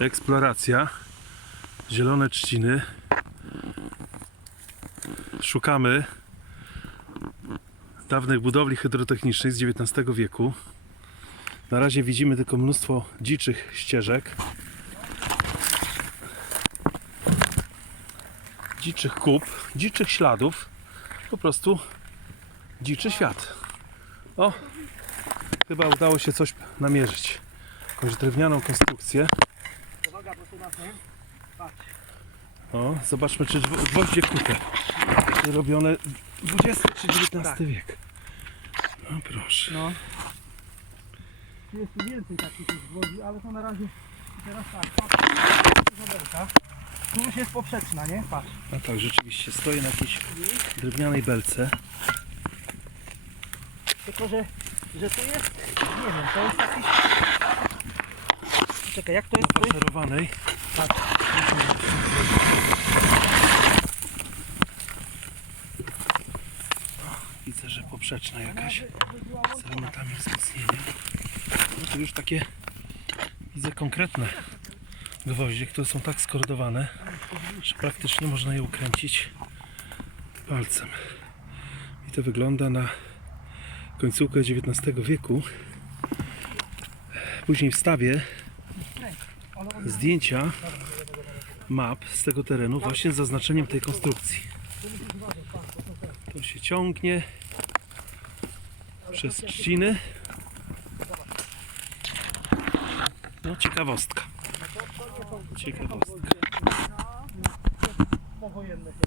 Eksploracja. Zielone trzciny. Szukamy dawnych budowli hydrotechnicznych z XIX wieku. Na razie widzimy tylko mnóstwo dziczych ścieżek. Dziczych kup, dziczych śladów. Po prostu dziczy świat. O, chyba udało się coś namierzyć. Jakąś drewnianą konstrukcję. Uwaga, bo tu nas nie. Patrz. O, zobaczmy, czy gwo- gwoździe kute. Robione XX czy XIX Tak. wiek. No proszę. No. Tu jest tu więcej takich już ale to na razie teraz tak, patrz. Tu już jest poprzeczna, nie? Patrz. A tak, rzeczywiście, stoję na jakiejś drewnianej belce. Tylko, że, że tu jest, nie wiem, to jest jakiś... Czekaj, jak to jest? Faszerowanej. Patrz. Widzę, że poprzeczna jakaś z elementami wzmocnienia. No to już takie widzę konkretne gwoździe, które są tak skordowane, że praktycznie można je ukręcić palcem. I to wygląda na końcówkę XIX wieku. Później wstawię zdjęcia map z tego terenu właśnie z zaznaczeniem tej konstrukcji. To się ciągnie przez trzciny. No ciekawostka. Ciekawostka. Chyba.